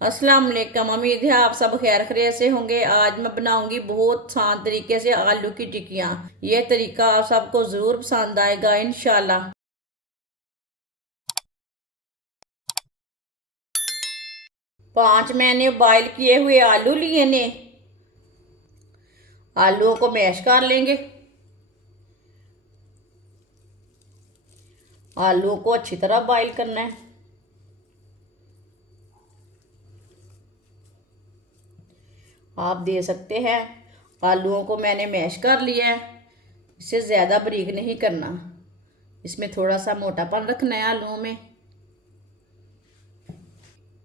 अस्सलाम वालेकुम। उम्मीद है आप सब खैर खैरियत से होंगे। आज मैं बनाऊंगी बहुत आसान तरीके से आलू की टिक्कियाँ। ये तरीका आप सबको ज़रूर पसंद आएगा इंशाल्लाह। 5 मैंने बॉईल किए हुए आलू लिए ने। आलूओं को मैश कर लेंगे। आलूओं को अच्छी तरह बॉईल करना है। आप दे सकते हैं आलूओं को मैंने मैश कर लिया है। इसे ज़्यादा बारीक नहीं करना, इसमें थोड़ा सा मोटापन रखना है आलूओं में।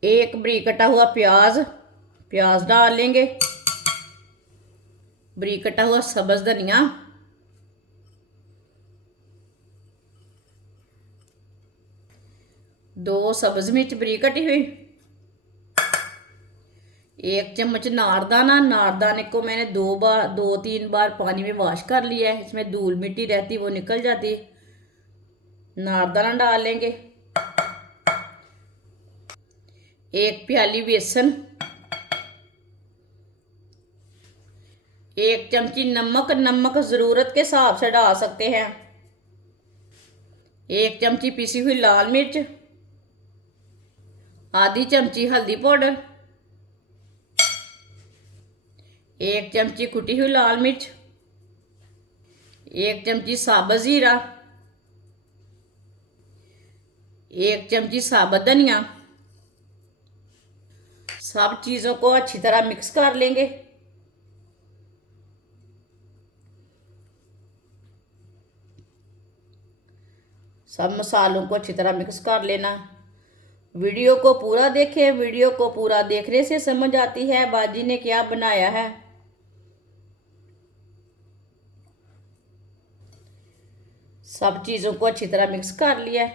एक बारीक कटा हुआ प्याज प्याज डाल लेंगे। बारीक कटा हुआ सब्ज धनिया, 2 सब्ज मिर्च बारीक कटी हुई, 1 चम्मच नारदाना। नारदाने को मैंने 2-3 बार पानी में वॉश कर लिया है। इसमें धूल मिट्टी रहती वो निकल जाती है। नारदाना डाल लेंगे। 1 प्याली बेसन, 1 चमची नमक। नमक ज़रूरत के हिसाब से डाल सकते हैं। 1 चमची पिसी हुई लाल मिर्च, आधी चमची हल्दी पाउडर, 1 चमची कुटी हुई लाल मिर्च, 1 चमची साबुत ज़ीरा, 1 चमची साबुत धनिया। सब चीज़ों को अच्छी तरह मिक्स कर लेंगे। सब मसालों को अच्छी तरह मिक्स कर लेना। वीडियो को पूरा देखें। वीडियो को पूरा देखने से समझ आती है बाजी ने क्या बनाया है। सब चीज़ों को अच्छी तरह मिक्स कर लिया।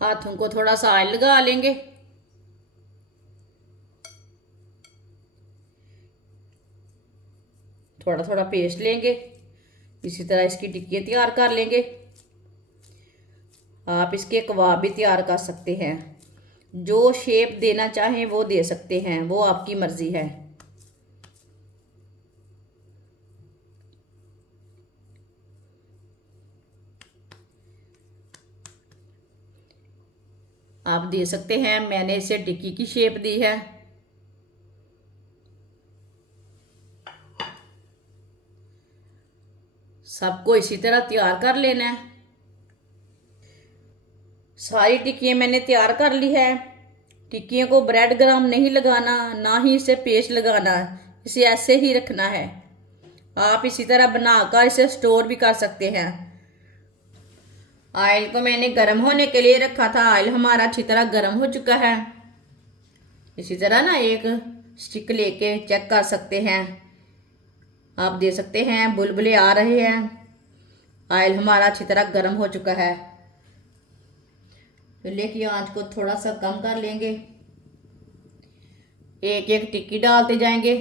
हाथों को थोड़ा सा ऑयल लगा लेंगे। थोड़ा थोड़ा पेस्ट लेंगे। इसी तरह इसकी टिक्कियाँ तैयार कर लेंगे। आप इसके कबाब भी तैयार कर सकते हैं। जो शेप देना चाहें वो दे सकते हैं, वो आपकी मर्ज़ी है। आप दे सकते हैं। मैंने इसे टिक्की की शेप दी है। सबको इसी तरह तैयार कर लेना है। सारी टिक्कियाँ मैंने तैयार कर ली है। टिक्कियों को ब्रेड ग्राम नहीं लगाना, ना ही इसे पेस्ट लगाना, इसे ऐसे ही रखना है। आप इसी तरह बनाकर इसे स्टोर भी कर सकते हैं। ऑयल को मैंने गर्म होने के लिए रखा था। ऑयल हमारा अच्छी तरह गर्म हो चुका है। इसी तरह ना एक स्टिक लेके चेक कर सकते हैं। आप दे सकते हैं बुलबुले आ रहे हैं। ऑयल हमारा अच्छी तरह गर्म हो चुका है। चूल्हे की आंच को थोड़ा सा कम कर लेंगे। एक एक टिक्की डालते जाएंगे।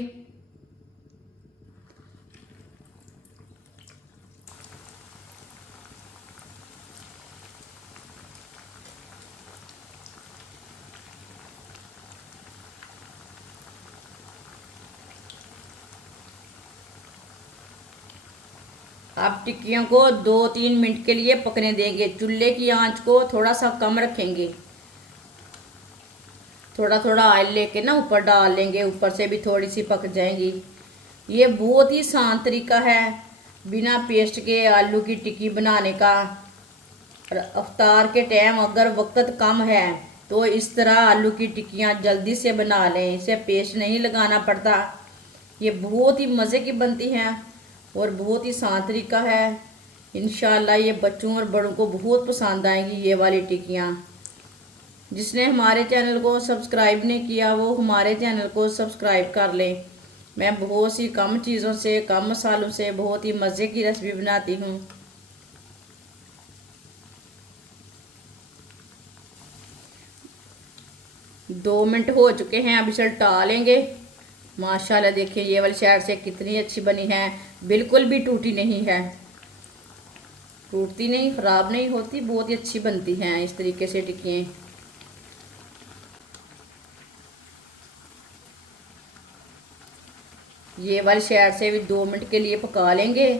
आप टिक्कियों को 2-3 मिनट के लिए पकने देंगे। चूल्हे की आंच को थोड़ा सा कम रखेंगे। थोड़ा थोड़ा ऑयल लेके ना ऊपर डाल लेंगे, ऊपर से भी थोड़ी सी पक जाएंगी। ये बहुत ही आसान तरीका है बिना पेस्ट के आलू की टिक्की बनाने का। और अफ्तार के टाइम अगर वक्त कम है तो इस तरह आलू की टिक्कियाँ जल्दी से बना लें। इसे पेस्ट नहीं लगाना पड़ता। ये बहुत ही मज़े की बनती हैं और बहुत ही आसान तरीका है। इंशाल्लाह ये बच्चों और बड़ों को बहुत पसंद आएंगी ये वाली टिक्कियाँ। जिसने हमारे चैनल को सब्सक्राइब नहीं किया वो हमारे चैनल को सब्सक्राइब कर लें। मैं बहुत सी कम चीज़ों से, कम मसालों से बहुत ही मज़े की रेसिपी बनाती हूँ। दो मिनट हो चुके हैं, अब इसे उल्टा लेंगे। माशाल्लाह देखिए ये वाली साइड से कितनी अच्छी बनी है, बिल्कुल भी टूटी नहीं है, टूटती नहीं, ख़राब नहीं होती, बहुत ही अच्छी बनती हैं इस तरीके से टिक्कियाँ। ये वाली साइड से भी 2 मिनट के लिए पका लेंगे।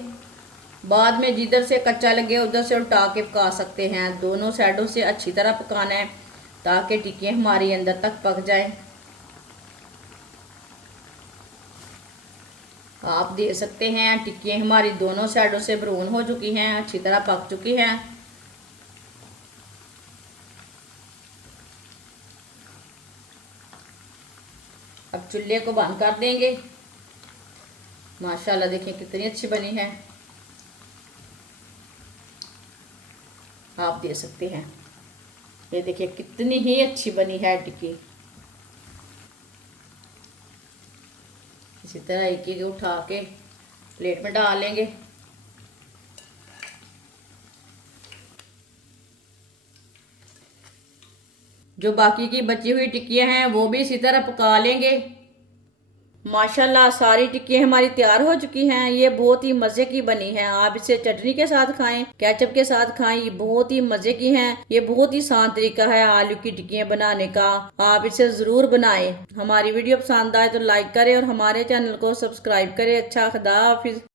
बाद में जिधर से कच्चा लगे उधर से उल्टा के पका सकते हैं। दोनों साइडों से अच्छी तरह पकाना है ताकि टिक्कियाँ हमारी अंदर तक पक जाएं। आप देख सकते हैं टिक्कियाँ हमारी दोनों साइडों से ब्राउन हो चुकी हैं, अच्छी तरह पक चुकी हैं। अब चूल्हे को बंद कर देंगे। माशाल्लाह देखिए कितनी अच्छी बनी है, आप देख सकते हैं। ये देखिए कितनी ही अच्छी बनी है टिक्की। इसी तरह एक एक उठा के प्लेट में डाल लेंगे। जो बाकी की बची हुई टिक्कियां हैं वो भी इसी तरह पका लेंगे। माशाल्लाह सारी टिक्कियाँ हमारी तैयार हो चुकी हैं। ये बहुत ही मज़े की बनी है। आप इसे चटनी के साथ खाएं, केचप के साथ खाएं, ये बहुत ही मज़े की हैं। ये बहुत ही आसान तरीका है आलू की टिक्कियाँ बनाने का, आप इसे ज़रूर बनाएं। हमारी वीडियो पसंद आए तो लाइक करें और हमारे चैनल को सब्सक्राइब करें। अच्छा, खुदा हाफिज़।